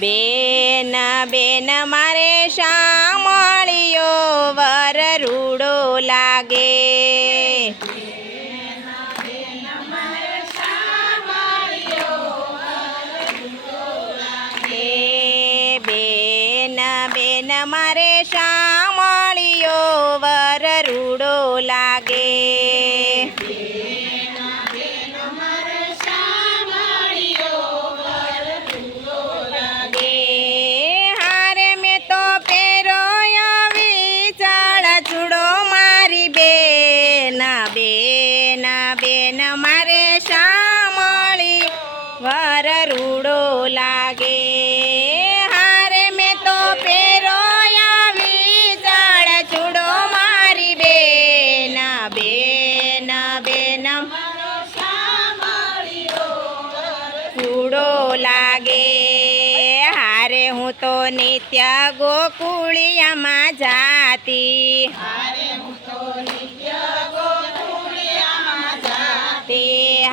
બેન બેન મારે શામળિયો વર રૂડો લાગે. બેન બેન મારે શામળિયો વર રૂડો લાગે. હારે મેં તો પહેરોયો વિચાળ ચૂડો મારી બેન બેન બેન મારે શામળી વર રૂડો લાગે. હારે મેં તો પહેરોયો વિચાળ ચૂડો મારી બેન બેન બેન ચૂડો લાગે. હારે હું તો નિત્ય ગોકુળિયામાં જાતી.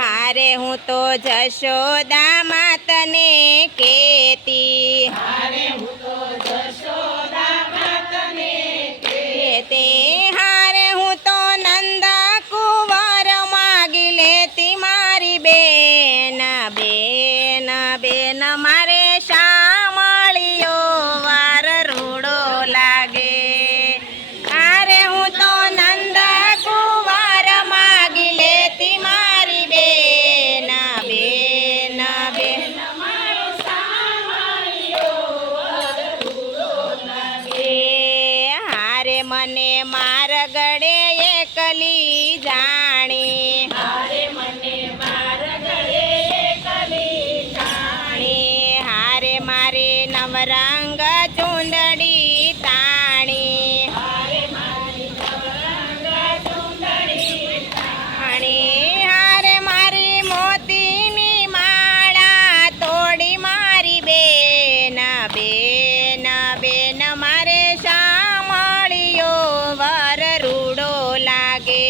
હારે હું તો જશોદા માતને કેતી. હારે હું તો નંદ કુંવર માગી લેતી મારી બેન બેન બેન મારે શામળિયો વાર રૂડો લાગે. હારે હું તો નંદ કુંવર માગી લેતી મારી બેન બેન બેન હારે મને માર ગળે એકલી જાણી. હારે મારે નવરંગ ચૂંદડી તાણી. હારે મારી મોતીની માળા તોડી મારી બેન બેન બેન મારે શામળિયો વર રૂડો લાગે.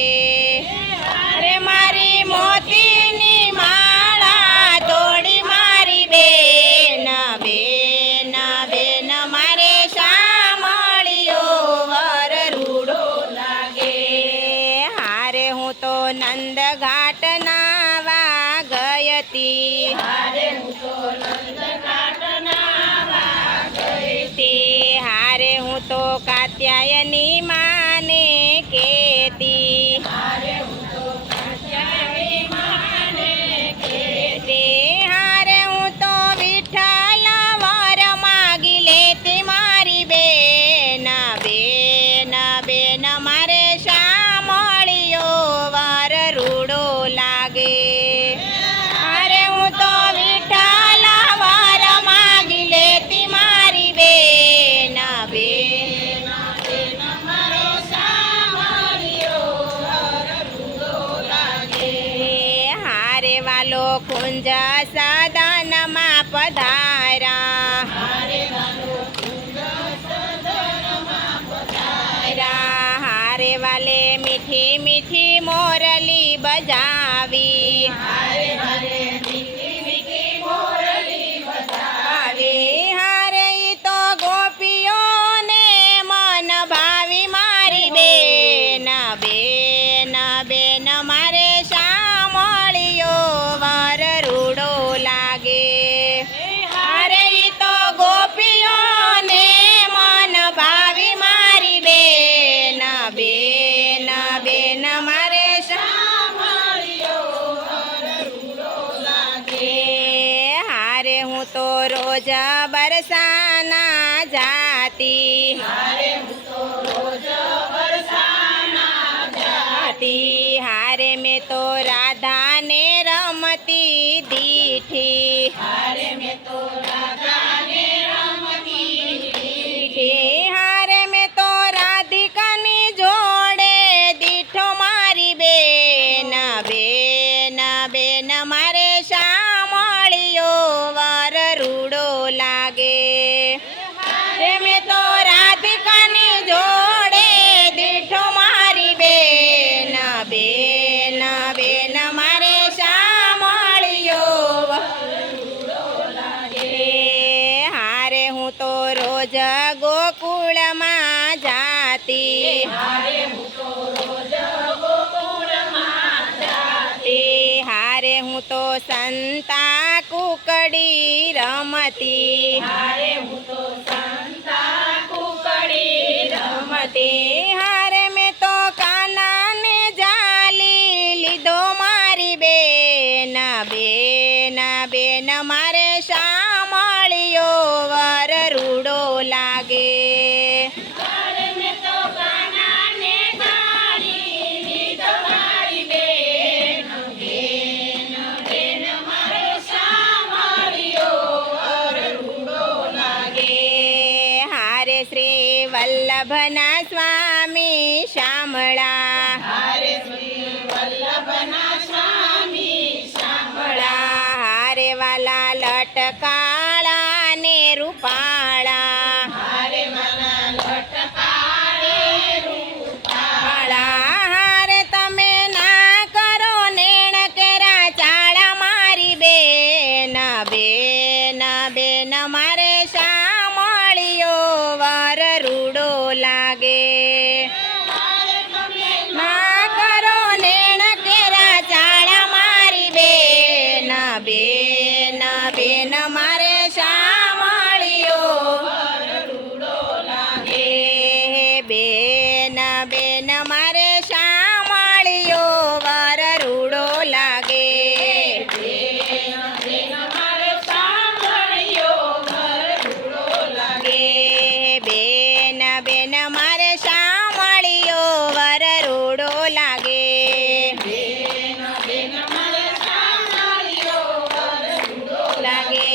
અરે મારી મોતીની માળા તોડી મારી બેન બેન બેન મારે શામળિયો વર રૂડો લાગે. હારે હું તો નંદ ઘાટ નાવા ગયતી. હારે હું તો કાત્યાયની માને કેતી. હારે હું તો વિઠ્ઠલ વર માગી લેતી મારી બેન બેન બેન મારે શામળિયો વર રૂડો લાગે. હારે હું તો વિઠ્ઠલ વર માગી લેતી મારી બેન બેન હારે વાલો કુંજ સદનમાં પધારા. હારે વાલે મીઠી મીઠી મોરલી બજાવી. હારે ઈ તો ગોપીઓને મન ભાવી મારી બેન બેન બેન મારે શામળિયો વર રૂડો લાગે. હારે ઈ તો ગોપીઓને મન ભાવી મારી બેન બેન બેન મારે શામળિયો વર રૂડો લાગે. હારે હું તો રોજ બરસાના જાતી. હારે મેં તો રાધાને રમતી દીઠી. હારે મેં તો રાધિકાની જોડે દીઠો મારી બેન બેન બેન મારે શામળિયો વર રૂડો લાગે. મેં તો રાધિકાની જોડે દીઠો મારી બેન બેન બેન મારે શામળિયો રોજ ગોકુળમાં જાતી હારે હું તો રોજ ગોકુળમાં જાતી. હારે હું તો સંતા કુકડી રમતી હારે હું તો સંતા કુકડી રમતી. હારે મેં તો કાનાને જાલી લીધો મારી બેન બેન મારે શામળિયો વર રૂડો લાગે. હારે મેં તો કાનાને જાળી લીધો મારી બેન મારે શામળિયો વર રૂડો લાગે. હારે શ્રી વલ્લભના સ્વામી શામળા હારે શ્રી વલ્લભના સ્વામી શામળા. હારે વાલા લટકાળા ને રૂપાળા હારે વાલા લટકાળે રૂપાળા. હારે તમે ના કરો નેણ કેરા ચાળા મારી બેન મારે શામળિયો વર રૂડો લાગે. હારે તમે ના કરો નેણ કેરા ચાળા મારી બેન મારે શામળિયો રૂડો લાગે. બેન મારે શામળિયો વર રૂડો લાગે. મારે શામળિયો વર રૂડો લાગે. બેન મારે શામળિયો વર રૂડો લાગે. મારે શામળિયો વર રૂડો લાગે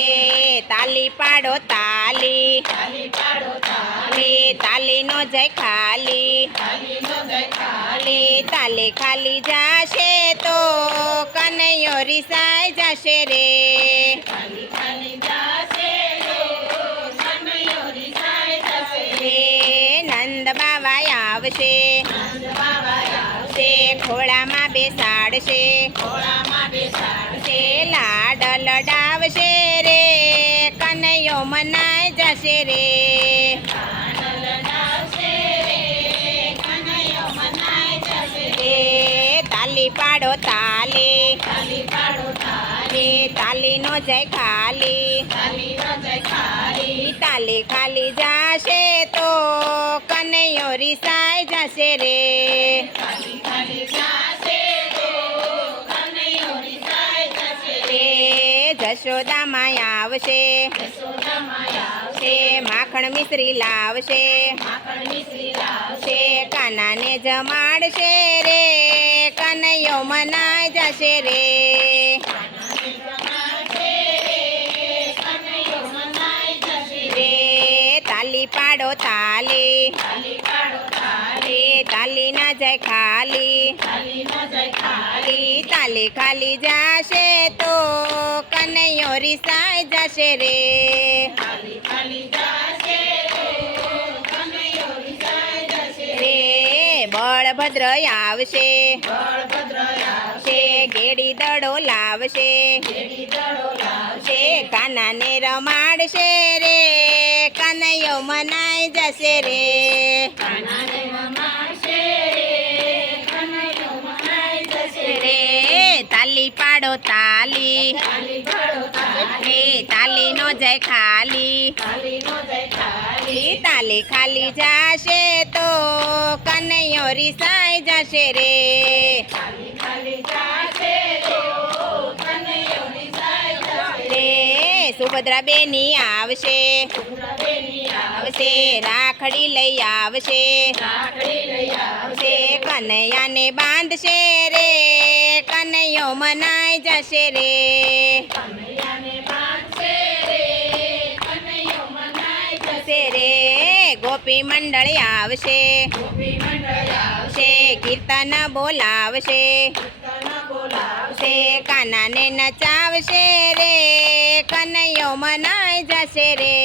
તાલી પાડો તાલી તાલી પાડો તાલી નો જય ખાલી તાલી નો જય ખાલી. તાલી ખાલી જાશે તો કનૈયો રિસાઈ જશે રે. ખાલી ખાલી જાશે રે કનૈયો રિસાઈ જશે રે. નંદ બાબા આવશે નંદ બાબા આવશે ખોળામાં બેસાડશે ખોળામાં બેસાડશે. લાડ લડાવશે રે કનૈયો મનાઈ જશે રે. આનંદ લાવશે રે કનૈયો મનાઈ જશે રે. તાલી પાડો તાલી તાલી પાડો તાલી તાલી નો જય ખાલી તાલી નો જય ખાલી. તાલી ખાલી જાશે તો કનૈયો રિસાઈ જશે રે. ખાલી ખાલી જાશે તો કનૈયો રિસાઈ જશે રે. જશોદામાં આવશે યશોદામાં આવશે માખણ મિશ્રી લાવશે માખણ મિશ્રી લાવશે. કાનાને જમાડશે રે કનૈયો મનાઈ જશે રે. કાનાને જમાડશે રે કનૈયો મનાઈ જશે રે. તાલી પાડો તાલી તાલી પાડો તાલી તાલી ના જાય ખાલી તાલી નો જય ખાલી. તાલી ખાલી જાશે તો કનૈયો રિસાઈ જશે રે. ખાલી ખાલી જાશે તો કનૈયો રિસાઈ જશે રે. રે બળભદ્ર આવશે બળભદ્ર આવશે ઘેડી દડો લાવશે ઘેડી દડો લાવશે. કાનાને રમાડશે રે કનૈયો મનાઈ જશે રે. કાનાને રમાડશે રે કનૈયો મનાઈ જશે રે. તાલી પાડો તાલી તાલી પાડો તાલી તાલી નો જય ખાલી તાલી નો જય ખાલી. તાલી ખાલી જાશે તો કનૈયો રિસાઈ જશે રે. ખાલી ખાલી જાશે તો કનૈયો રિસાઈ જશે રે. સુભદ્રા બેની આવશે સુભદ્રાબેની આવશે રાખડી લઈ આવશે રાખડી લઈ આવશે. કનૈયાને બાંધશે રે કનૈયો મનાઈ જશે રે. કનૈયાને બાંધશે રે કનૈયો મનાઈ જશે રે ગોપી મંડળ આવશે ગોપી મંડળ આવશે કીર્તન બોલાવશે કીર્તન બોલાવશે. કાનાને નચાવશે રે કનૈયો મનાઈ જશે રે.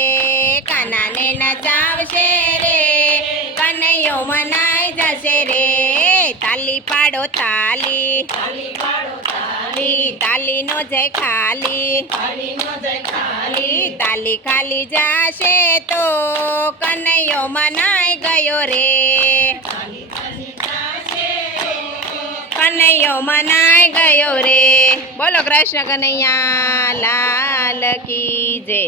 કાનાને નચાવશે રે કનૈયો મનાઈ જશે રે. તાલી પાડો તાલી તાલી પાડો તાલી તાલી નો જય ખાલી તાલી નો જય ખાલી. તાલી ખાલી જાશે તો કનૈયો મનાઈ ગયો રે કનૈયો મનાઈ ગયો રે બોલો કૃષ્ણ કનૈયા લાલ કી જય